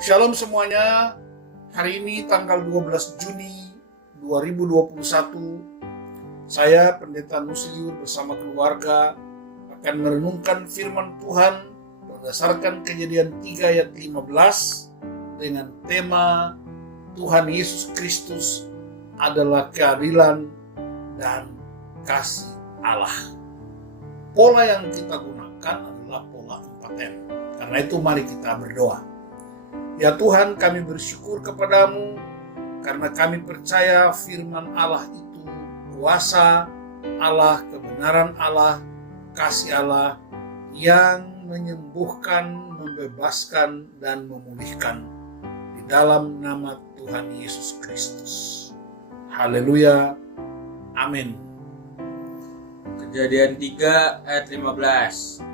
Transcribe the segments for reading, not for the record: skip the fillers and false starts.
Shalom semuanya. Hari ini tanggal 12 Juni 2021, saya Pendeta Nusliur bersama keluarga akan merenungkan firman Tuhan berdasarkan Kejadian 3 ayat 15 dengan tema Tuhan Yesus Kristus adalah keadilan dan kasih Allah. Pola yang kita gunakan adalah pola 4M. Karena itu mari kita berdoa. Ya Tuhan, kami bersyukur kepadamu karena kami percaya firman Allah itu kuasa Allah, kebenaran Allah, kasih Allah yang menyembuhkan, membebaskan, dan memulihkan di dalam nama Tuhan Yesus Kristus. Haleluya. Amin. Kejadian 3 ayat 15.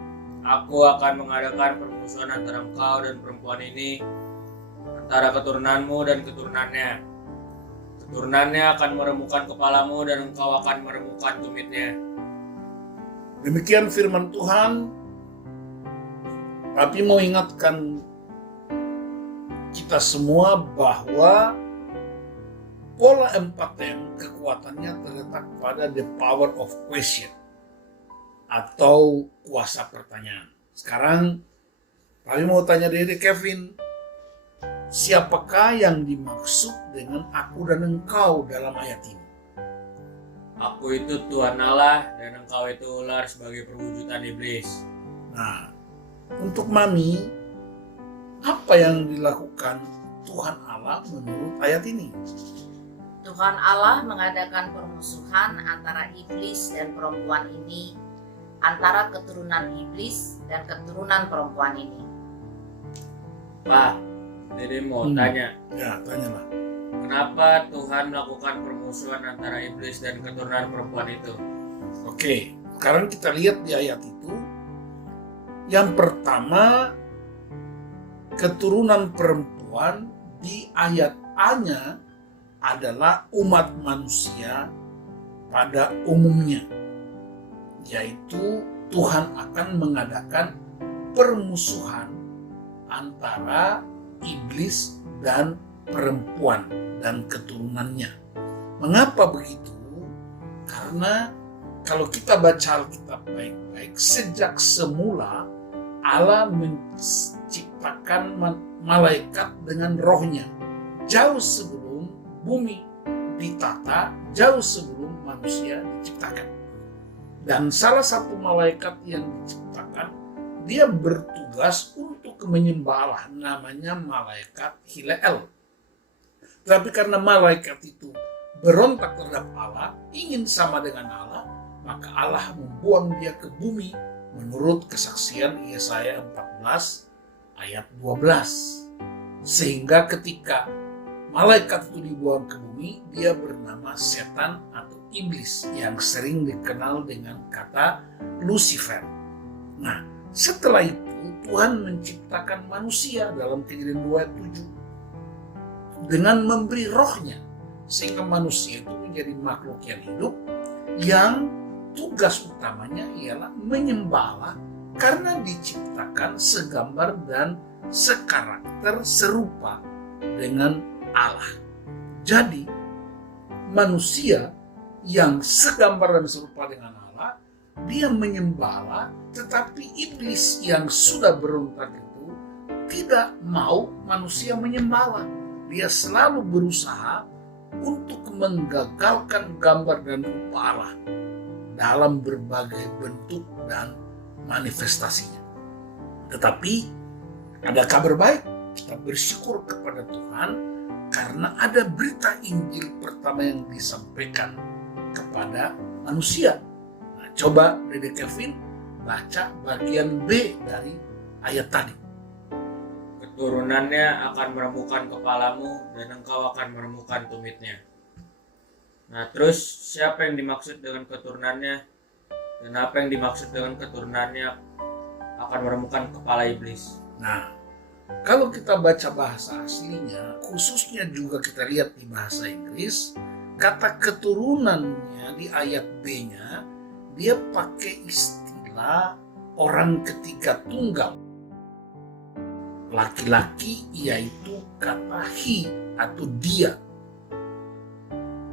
Aku akan mengadakan permusuhan antara engkau dan perempuan ini, antara keturunanmu dan keturunannya. Keturunannya akan meremukkan kepalamu dan engkau akan meremukkan tumitnya. Demikian firman Tuhan. Tapi mau ingatkan kita semua bahwa pola 4M kekuatannya terletak pada the power of question atau kuasa pertanyaan. Sekarang kami mau tanya dari Kevin, siapakah yang dimaksud dengan aku dan engkau dalam ayat ini? Aku itu Tuhan Allah dan engkau itu ular sebagai perwujudan iblis. Nah, untuk Mami, apa yang dilakukan Tuhan Allah menurut ayat ini? Tuhan Allah mengadakan permusuhan antara iblis dan perempuan ini, antara keturunan iblis dan keturunan perempuan ini. Pak, Dede mau tanya. Ya, tanyalah. Kenapa Tuhan melakukan permusuhan antara iblis dan keturunan perempuan itu? Oke, sekarang kita lihat di ayat itu. Yang pertama, keturunan perempuan di ayat A-nya adalah umat manusia pada umumnya. Yaitu Tuhan akan mengadakan permusuhan antara iblis dan perempuan dan keturunannya. Mengapa begitu? Karena kalau kita baca Alkitab baik-baik, sejak semula Allah menciptakan malaikat dengan rohnya. Jauh sebelum bumi ditata, jauh sebelum manusia diciptakan. Dan salah satu malaikat yang diciptakan, dia bertugas untuk menyembah Allah, namanya malaikat Hileel. Tapi karena malaikat itu berontak terhadap Allah, ingin sama dengan Allah, maka Allah membuang dia ke bumi menurut kesaksian Yesaya 14 ayat 12. Sehingga ketika malaikat itu dibuang ke bumi, dia bernama setan atau iblis yang sering dikenal dengan kata Lucifer. Nah, setelah itu Tuhan menciptakan manusia dalam Kejadian 2 ayat 7 dengan memberi rohnya, sehingga manusia itu menjadi makhluk yang hidup yang tugas utamanya ialah menyembah Allah karena diciptakan segambar dan sekarakter serupa dengan Allah. Jadi manusia yang segambar dan serupa dengan Allah, dia menyembah Allah, tetapi iblis yang sudah berontak itu tidak mau manusia menyembah Allah. Dia selalu berusaha untuk menggagalkan gambar dan rupa Allah dalam berbagai bentuk dan manifestasinya. Tetapi ada kabar baik, kita bersyukur kepada Tuhan karena ada berita Injil pertama yang disampaikan kepada manusia. Nah, coba Dede Kevin baca bagian B dari ayat tadi. Keturunannya akan meremukkan kepalamu dan engkau akan meremukkan tumitnya. Nah, terus siapa yang dimaksud dengan keturunannya dan apa yang dimaksud dengan keturunannya akan meremukkan kepala iblis? Nah, kalau kita baca bahasa aslinya, khususnya juga kita lihat di bahasa Inggris, kata keturunannya di ayat B-nya, dia pakai istilah orang ketiga tunggal. laki-laki yaitu kata he atau dia,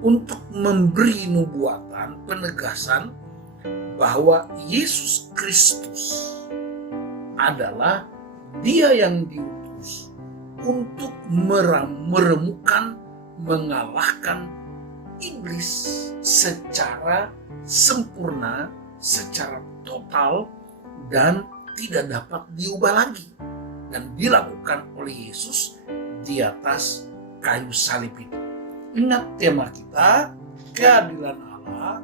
untuk memberi nubuatan penegasan bahwa Yesus Kristus adalah dia yang diutus untuk meremukan, mengalahkan iblis secara sempurna, secara total, dan tidak dapat diubah lagi, dan dilakukan oleh Yesus di atas kayu salib itu. Ingat tema kita, keadilan Allah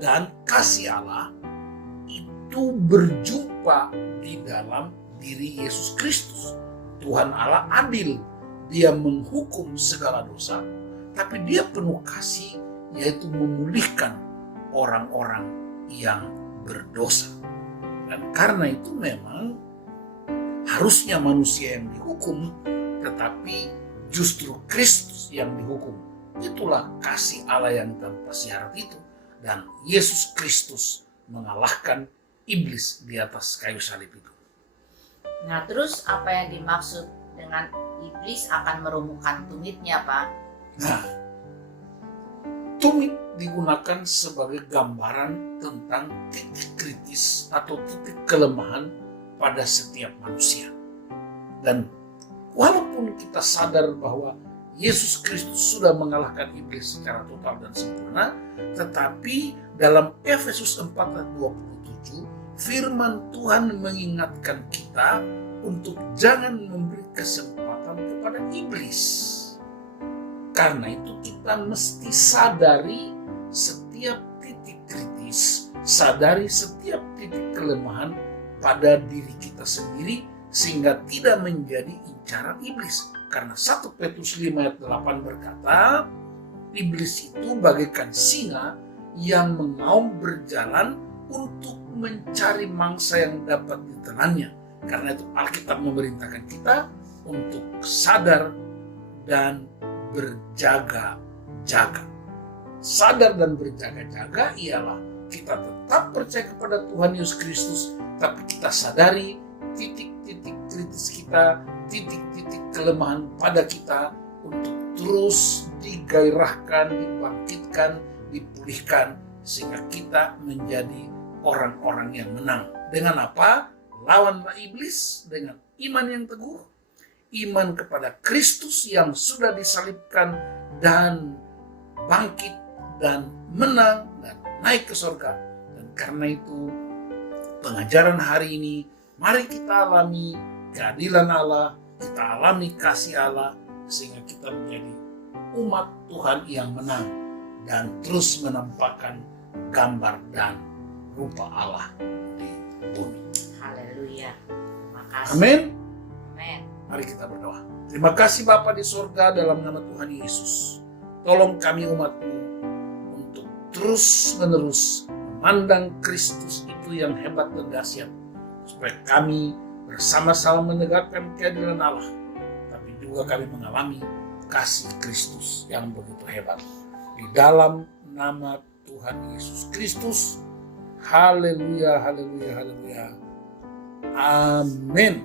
dan kasih Allah itu berjumpa di dalam diri Yesus Kristus. Tuhan Allah adil, dia menghukum segala dosa, tapi dia penuh kasih, yaitu memulihkan orang-orang yang berdosa. Dan karena itu memang harusnya manusia yang dihukum, tetapi justru Kristus yang dihukum. Itulah kasih Allah yang tanpa syarat itu. Dan Yesus Kristus mengalahkan iblis di atas kayu salib itu. Nah, terus apa yang dimaksud dengan iblis akan merumuhkan tumitnya, Pak? Nah, tumit digunakan sebagai gambaran tentang titik kritis atau titik kelemahan pada setiap manusia. Dan walaupun kita sadar bahwa Yesus Kristus sudah mengalahkan iblis secara total dan sempurna, tetapi dalam Efesus 4 ayat 27, firman Tuhan mengingatkan kita untuk jangan memberi kesempatan kepada iblis. Karena itu kita mesti sadari setiap titik kritis, sadari setiap titik kelemahan pada diri kita sendiri, sehingga tidak menjadi incaran iblis. Karena 1 Petrus 5 ayat 8 berkata, iblis itu bagaikan singa yang mengaum berjalan untuk mencari mangsa yang dapat ditelannya. Karena itu Alkitab memerintahkan kita untuk sadar dan berjaga-jaga. Sadar dan berjaga-jaga ialah kita tetap percaya kepada Tuhan Yesus Kristus, tapi kita sadari titik-titik kritis kita, titik-titik kelemahan pada kita untuk terus digairahkan, dibangkitkan, dipulihkan, sehingga kita menjadi orang-orang yang menang. Dengan apa? Lawanlah iblis dengan iman yang teguh, iman kepada Kristus yang sudah disalibkan dan bangkit dan menang dan naik ke surga. Dan karena itu pengajaran hari ini, mari kita alami keadilan Allah, kita alami kasih Allah, sehingga kita menjadi umat Tuhan yang menang dan terus menampakkan gambar dan rupa Allah di bumi. Haleluya. Terima kasih. Amin. Amin. Mari kita berdoa. Terima kasih Bapa di surga, dalam nama Tuhan Yesus. Tolong kami umat-Mu untuk terus-menerus memandang Kristus itu yang hebat dan dahsyat, supaya kami bersama-sama menegakkan keadilan Allah, tapi juga kami mengalami kasih Kristus yang begitu hebat. Di dalam nama Tuhan Yesus Kristus. Haleluya, haleluya, haleluya. Amin.